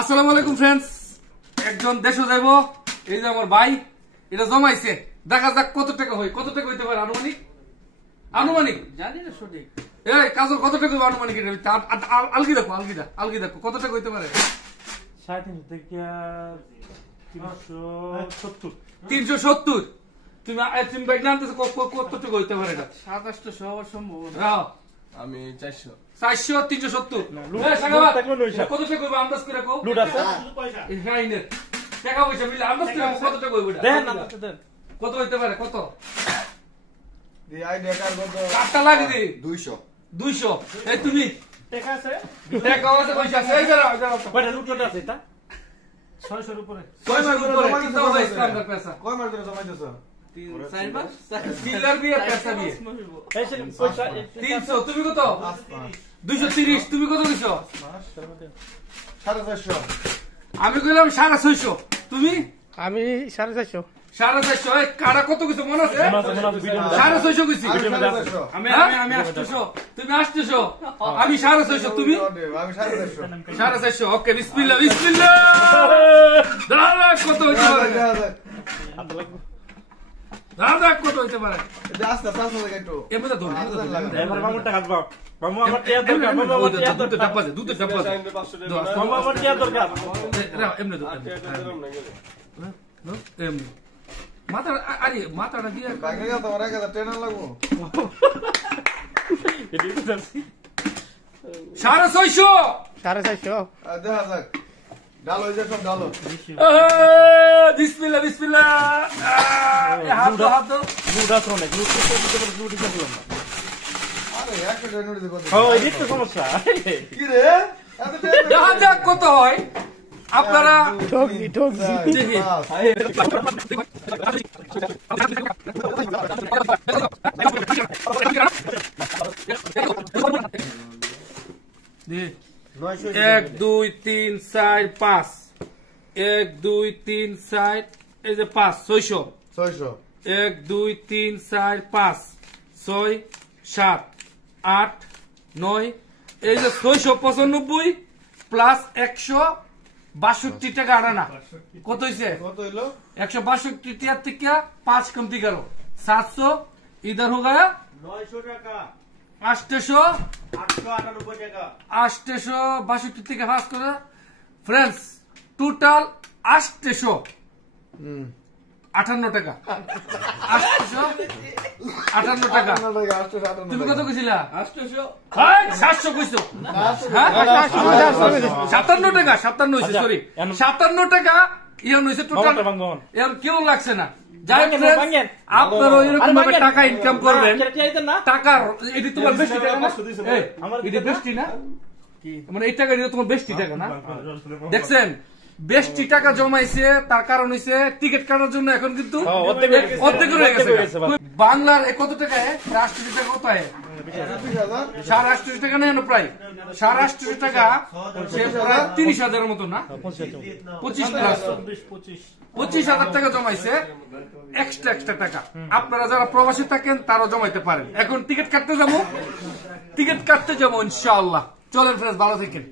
আসসালামু আলাইকুম ফ্রেন্ডস, একজন দেশে যাইব, এই যে আমার ভাই এটা জমাইছে, দেখা যাক কত টাকা হয়, কত টাকা হইতে পারে আনুমানিক আনুমানিক জানি না সঠিক। এই কাজল কত টাকা হইবে আনুমানিক? আলগি দেখো আলগি দেখো কত টাকা হইতে পারে? 350 থেকে 370। 370। তুমি তুমি বাইক আনতেছো কত টাকা হইতে পারে এটা? 2700 হওয়ার সম্ভাবনা। হ্যাঁ আমি 400 370। কত টাকা হইবে আন্দাজ করে কো? লুট আছে এই ফাইনের টাকা পয়সা মিলে আন্দাজ করে কত টাকা হইবে এটা? দেন না দেন। কত হইতে পারে? কত দি আইডিয়া কার কত? কাটটা লাগি দি 200 200। এই তুমি টাকা আছে? টাকা আছে পয়সা আছে? এই যারা কয়টা লুট আছে এটা? 600 এর উপরে। কয় মাস উপরে কিतना होगा इसका अंदर पैसा? কয় মাস ধরে জমাইতেছো? 4 মাস। किलर भी है पैसा भी है। এই সে পয়সা 300 তুমি কত? 230 তুমি কত দিছো? 450 আমি কইলাম 650 তুমি? আমি 450 450 এই কাড়া কত কিছু মনে আছে? 650 কইছি। আমি 800 তুমি 800 আমি 650 তুমি? আমি 450 450 ওকে বিসমিল্লাহ বিসমিল্লাহ। দাদা কত হইতে পারে? দাদা কত হইতে পারে? এটা আস্তে আস্তে লাগে একটু এমনি তো ধরুন এবার মামুরটা কাটবা। মামু আমার টিয়া দরকার। মামু আমার টিয়া দরকার। দুটো ডাব্বা মামু আমার টিয়া দরকার। এমনি তো এমনি মাথা আরে মাথাটা দিয়ে বাইকে গেল তোমার আগে ট্রেন লাগবো 650 450 দেখা যাক ডাল হয়ে যায় সব ডালো বিসমিল্লাহ বিসমিল্লাহ। হাত হাত লুট আছে অনেক। লুট দিতে পারলাম না। আরে একটা ট্রেন উঠে কত ও এই তো সমস্যা। কি রে এত ট্রেন দেখা যাক কত হয় আপনারা ঠকজি দেখি। দেখি 1 2 3 4 5 1 2 3 4 এই যে 5 600 600 1 2 3 4 5 6 7 8 9 এই যে 695 প্লাস 162 টাকা আনা কত হইছে? কত হইলো 162 টাকা থেকে 5 कमती करो 700 इधर हो गया 900 টাকা 800 898 টাকা 862 থেকে 5 করে ফ্রেন্ডস টোটাল 858 টাকা 858 টাকা। তুমি কত কইছিলা? 800 হ্যাঁ 700 কইছো? হ্যাঁ 57 টাকা 57 হইছে সরি 57 টাকা ইয়া হইছে টোটাল। এর কেউ লাগছে না। যাই ফ্রেন্ডস আপনারা এরকম ভাবে টাকা ইনকাম করবেন। টাকার এটি তোমার বেশি টাকা না? এই এটি বেশি না? মানে এই টাকা এটা তোমার বেশি টাকা না? দেখছেন বেশি টাকা জমাইছে, তার কারণ হইছে টিকিট কাটার জন্য এখন কিন্তু অর্ধেক হয়ে গেছে। বাংলার কত টাকা? 800 টাকা কত হয়? 850 টাকা নেই প্রায় 850 টাকা সে প্রায় 30,000 এর মতো না? 25,000 টাকা জমাইছে এক্সট্রা টাকা। আপনারা যারা প্রবাসী থাকেন তারা জমাইতে পারেন। এখন টিকিট কাটতে যাবো ইনশাআল্লাহ। চলেন ফ্রেন্ডস ভালো থাকেন।